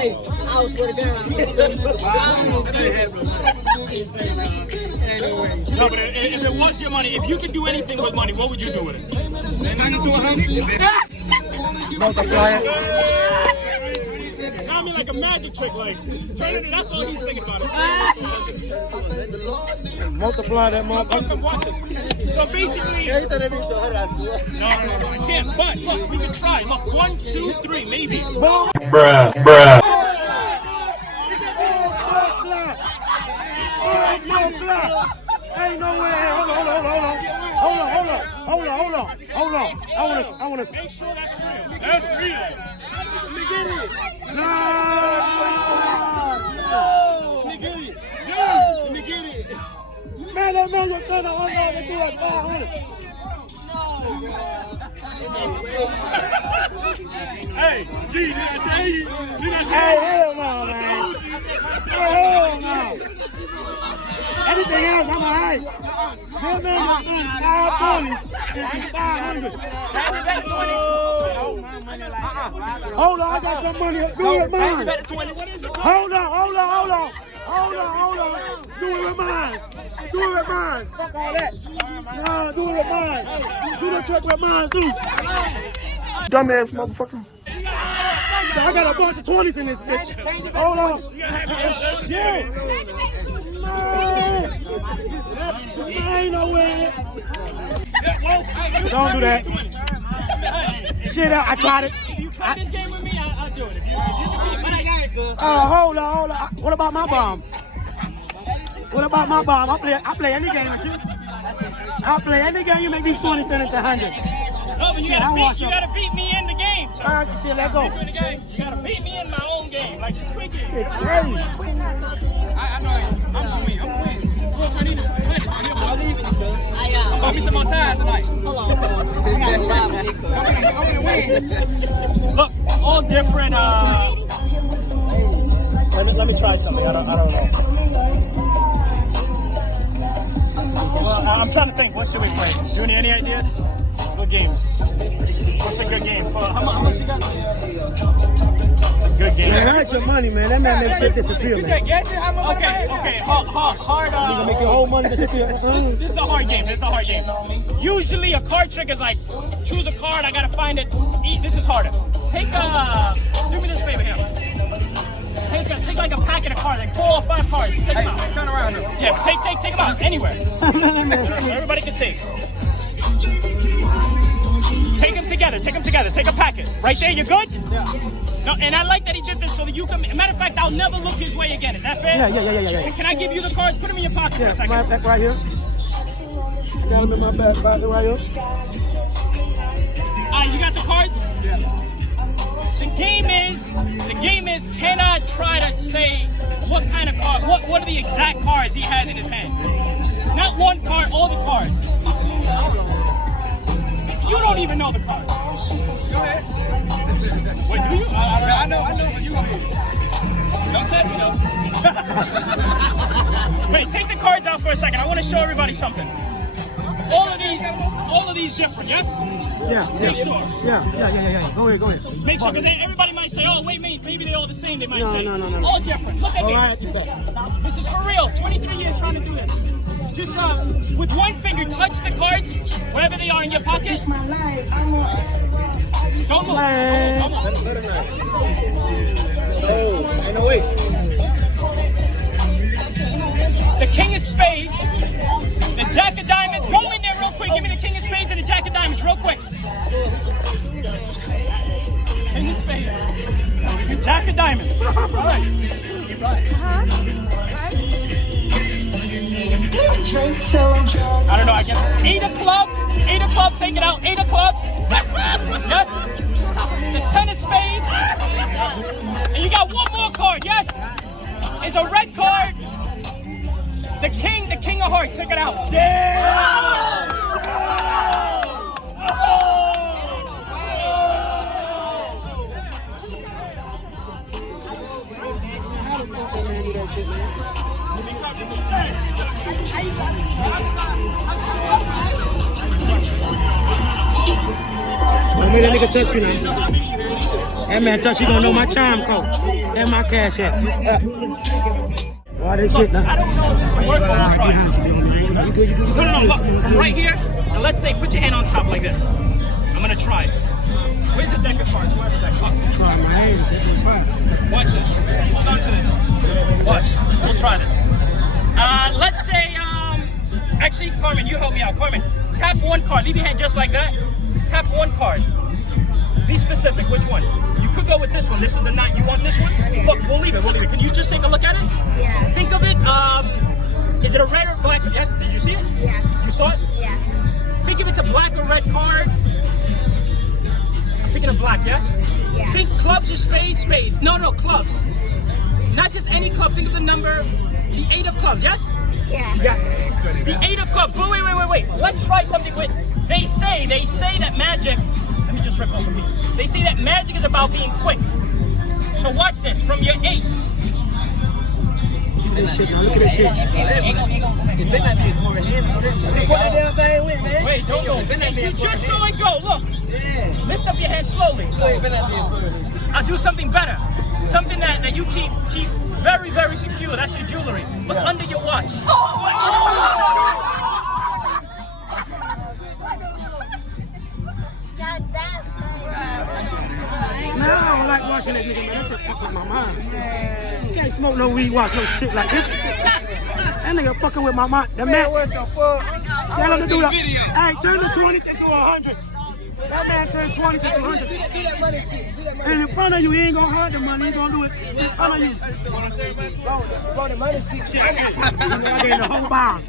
say, I was swear to God. No, but if it was your money, if you could do anything with money, what would you do with it? Turn it to 100. Multiply it. Sound me like a magic trick, like turn it. That's all he's thinking about. Multiply that motherfucker. Watch this. So basically, no, I can't. But look, we can try. Look, 1, 2, 3, maybe. Bruh. Ain't no way. Hold on. I wanna. Make sure that's real. That's real. Let me get it. No. Let me get it. Man, that man was trying to hold on and do it. Hey, G, did I tell you? Hey, hell no, man. Hell no. Anything else, I'm alright. That man was doing 5 Hold on, I got some money. Do it with mine. Hold on. Do it with mine. Fuck all that. Nah, do it with mine. Do the trick with mine, too. Dumbass motherfucker. So I got a bunch of 20s in this bitch. Hold on. Shit. Man, ain't no way. Don't do that. Shit, I tried it. If you play this game with me, I'll do it. If you can beat me. Hold on. What about my bomb? I play any game with you. I'll play any game you make these 20s turn into 100. No, but you gotta beat me in the game. So shit, let's go. You gotta beat me in my own game. Like this weekend. Shit, crazy. I know I'm winning. I need to win. I'll leave it. Show me some more time tonight. Hold on. I got a lot of I'm gonna win. Look, all different. Let me try something. I don't know. I'm trying to think. What should we play? Do any ideas? What games? What's a good game? How much you got? It's a good game. Man, that's your money, man. That man makes shit disappear, man. Okay. Hard. You gonna make your whole money disappear. This is a hard game. Usually a card trick is like, choose a card, I gotta find it. This is harder. Do me this favor here. Take like a packet of cards, like 4 or 5 cards. Take them out. Turn around now. Yeah, take them out anywhere. Everybody can see. Take them together. Take a packet. Right there, you good? Yeah. No, and I like that he did this so that you can. Matter of fact, I'll never look his way again. Is that fair? Yeah. Can I give you the cards? Put them in your pocket for a second. My back right here. Got them in my back pocket right here. You got the cards? Yeah. The game is, can I try to say what kind of card, what are the exact cards he has in his hand? Not one card, all the cards. You don't even know the cards. Go ahead. Wait, do you? I know, but you go ahead. Don't touch me though. Wait, take the cards out for a second. I want to show everybody something. All of these different, yes? Yeah. Make sure. Yeah. Go ahead. Make sure, because everybody might say, oh, wait, maybe they're all the same. They might say. No. All different. Look at me. All right, This is for real. 23 years trying to do this. Just with one finger, touch the cards, wherever they are in your pocket. It's my life. Don't move. Ain't no way. The King of Spades, the Jack of Diamonds. Go in there real quick. Give me the King of Spades and the Jack of Diamonds real quick. King of Spades, the Jack of Diamonds. All right. I don't know, I guess 8 of clubs, take it out, 8 of clubs, yes, the 10 of spades, and you got one more card, yes, it's a red card, the king of hearts, take it out, I made a nigga touch you now. That man thought she gonna know my charm code and my cash app. Why they shit now? I don't know if this will work, but we'll try. You put it on, look, from right here, and let's say, put your hand on top like this. I'm gonna try it. Where's the deck of cards? Where's the deck of cards? Try my hands, Watch this. Hold on to this. Watch. We'll try this. Let's say, actually, Carmen, you help me out. Carmen, tap one card. Leave your hand just like that. Tap one card. Be specific. Which one? You could go with this one. This is the 9. You want this one? Look, we'll leave it. We'll leave it. Can you just take a look at it? Yeah. Think of it. Is it a red or black? Yes. Did you see it? Yeah. You saw it? Yeah. Think if it's a black or red card. I'm picking a black. Yes. Yeah. Think clubs or spades. Spades. No, clubs. Not just any club. Think of the number. The 8 of clubs. Yes. Yeah. Yes. The 8 of clubs. Wait. Let's try something with. They say that magic. Let me just rip off a piece. They say that magic is about being quick. So watch this from your 8. This shit now, look at this shit. Wait, don't go. You just saw it go. Look. Lift up your hand slowly. I'll do something better. Something that you keep very, very secure. That's your jewelry. Look under your watch. Nah, I don't like watching that nigga, man. That shit fuck with my mind. You can't smoke no weed, watch no shit like this. That nigga fucking with my mind. The man, what the fuck? Tell him to do that. Hey, turn the 20s into 100s. That man turned 20s into 100s. And in front of you, he ain't gonna hide the money. He ain't gonna do it in front of you. Bro, the money shit. I gave the whole bond.